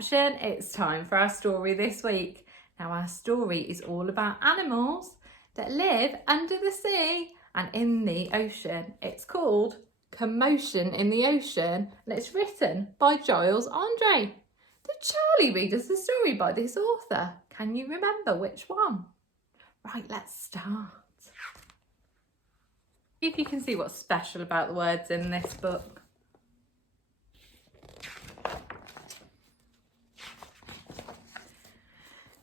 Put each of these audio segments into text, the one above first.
Perception, it's time for our story this week. Now our story is all about animals that live under the sea and in the ocean. It's called Commotion in the Ocean and it's written by Giles Andreae. Did Charlie read us the story by this author? Can you remember which one? Right, let's start. See if you can see what's special about the words in this book.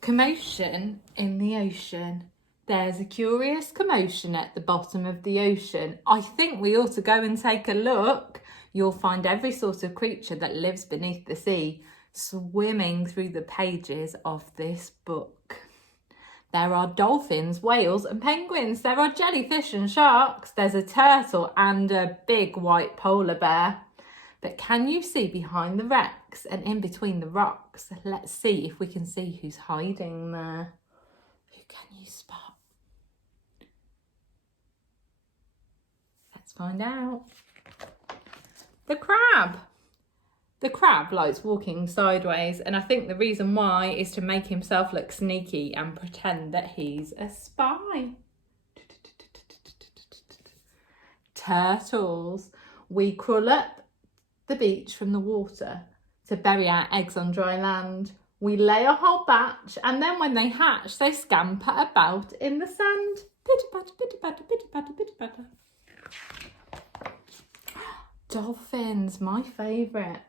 Commotion in the ocean. There's a curious commotion at the bottom of the ocean. I think we ought to go and take a look. You'll find every sort of creature that lives beneath the sea swimming through the pages of this book. There are dolphins, whales and penguins. There are jellyfish and sharks. There's a turtle and a big white polar bear. But can you see behind the wrecks and in between the rocks? Let's see if we can see who's hiding there. Who can you spot? Let's find out. The crab. The crab likes walking sideways, and I think the reason why is to make himself look sneaky and pretend that he's a spy. Turtles. We crawl up the beach from the water to bury our eggs on dry land. We lay a whole batch and then when they hatch they scamper about in the sand. Pitter patter, pitter patter, pitter patter, pitter patter. Dolphins, my favourite.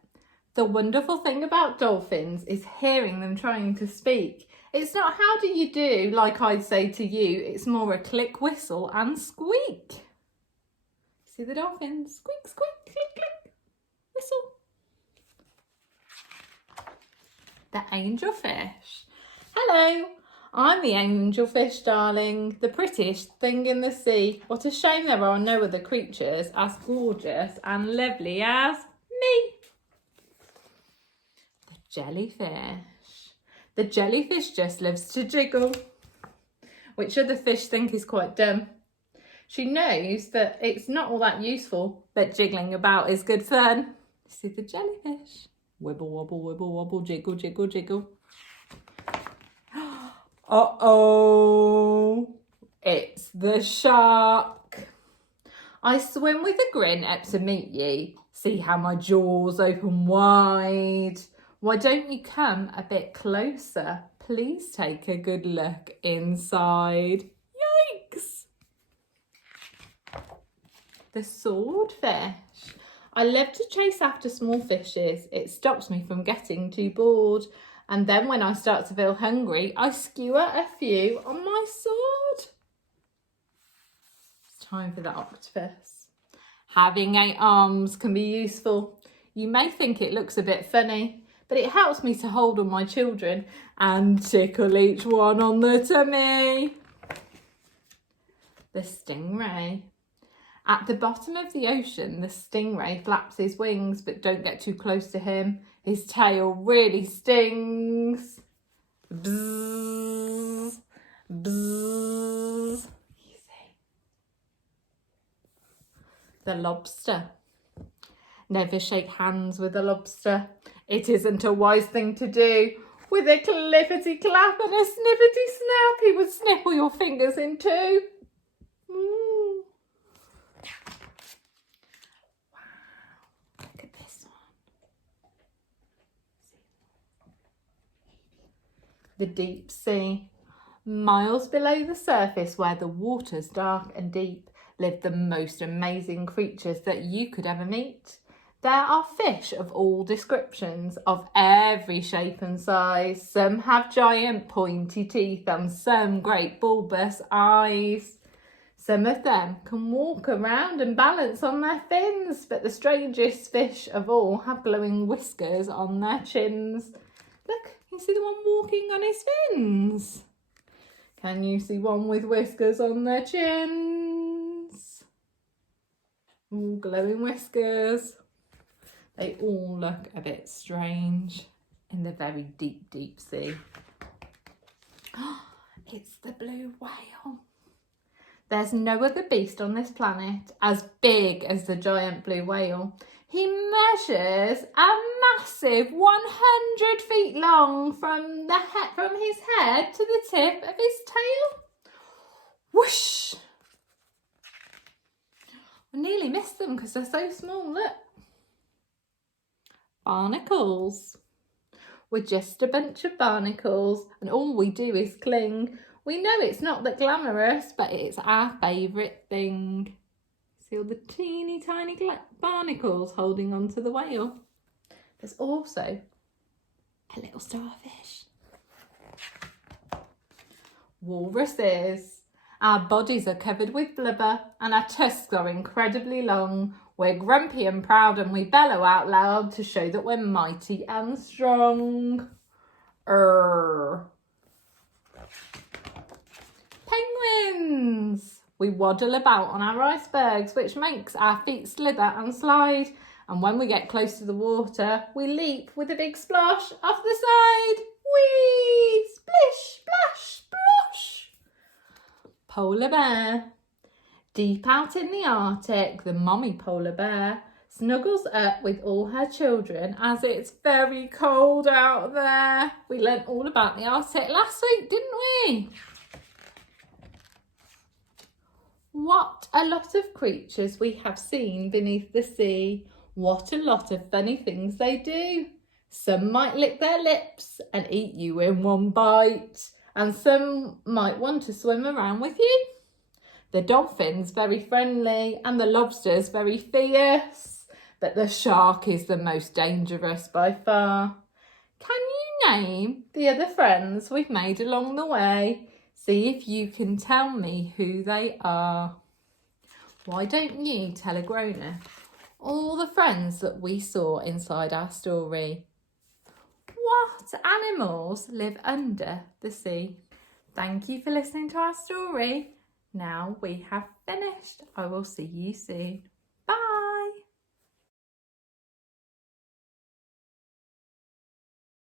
The wonderful thing about dolphins is hearing them trying to speak. It's not how do you do like I'd say to you, it's more a click, whistle and squeak. See the dolphins? Squeak, squeak, click, click. Whistle. The angelfish. Hello, I'm the angelfish, darling, the prettiest thing in the sea. What a shame there are no other creatures as gorgeous and lovely as me. The jellyfish. The jellyfish just loves to jiggle, which other fish think is quite dumb. She knows that it's not all that useful, but jiggling about is good fun. See the jellyfish? Wibble, wobble, wibble, wobble, jiggle, jiggle, jiggle. Uh-oh, it's the shark. I swim with a grin up to meet ye. See how my jaws open wide. Why don't you come a bit closer? Please take a good look inside. Yikes! The swordfish. I love to chase after small fishes. It stops me from getting too bored. And then when I start to feel hungry, I skewer a few on my sword. It's time for the octopus. Having 8 arms can be useful. You may think it looks a bit funny, but it helps me to hold on my children and tickle each one on the tummy. The stingray. At the bottom of the ocean, the stingray flaps his wings, but don't get too close to him. His tail really stings. Bzzz, bzzz. Easy. The lobster. Never shake hands with a lobster. It isn't a wise thing to do. With a clippity clap and a snippety snap, he would snipple your fingers in two. The deep sea. Miles below the surface where the water's dark and deep live the most amazing creatures that you could ever meet. There are fish of all descriptions, of every shape and size. Some have giant pointy teeth and some great bulbous eyes. Some of them can walk around and balance on their fins, but the strangest fish of all have glowing whiskers on their chins. Look, you see the one walking on his fins? Can you see one with whiskers on their chins? All glowing whiskers. They all look a bit strange in the very deep, deep sea. It's the blue whale. There's no other beast on this planet as big as the giant blue whale. He measures a massive 100 feet long from his head to the tip of his tail. Whoosh! I nearly missed them because they're so small, look. Barnacles. We're just a bunch of barnacles and all we do is cling. We know it's not that glamorous, but it's our favourite thing. See all the teeny tiny barnacles holding onto the whale. There's also a little starfish. Walruses. Our bodies are covered with blubber and our tusks are incredibly long. We're grumpy and proud and we bellow out loud to show that we're mighty and strong. Penguins. We waddle about on our icebergs, which makes our feet slither and slide. And when we get close to the water, we leap with a big splash off the side. Whee! Splish, splash, splosh. Polar bear. Deep out in the Arctic, the mommy polar bear snuggles up with all her children as it's very cold out there. We learnt all about the Arctic last week, didn't we? What a lot of creatures we have seen beneath the sea. What a lot of funny things they do. Some might lick their lips and eat you in one bite, and some might want to swim around with you. The dolphin's very friendly and the lobster's very fierce, but the shark is the most dangerous by far. Can you name the other friends we've made along the way? See if you can tell me who they are. Why don't you tell a grown-up all the friends that we saw inside our story? What animals live under the sea? Thank you for listening to our story. Now we have finished. I will see you soon.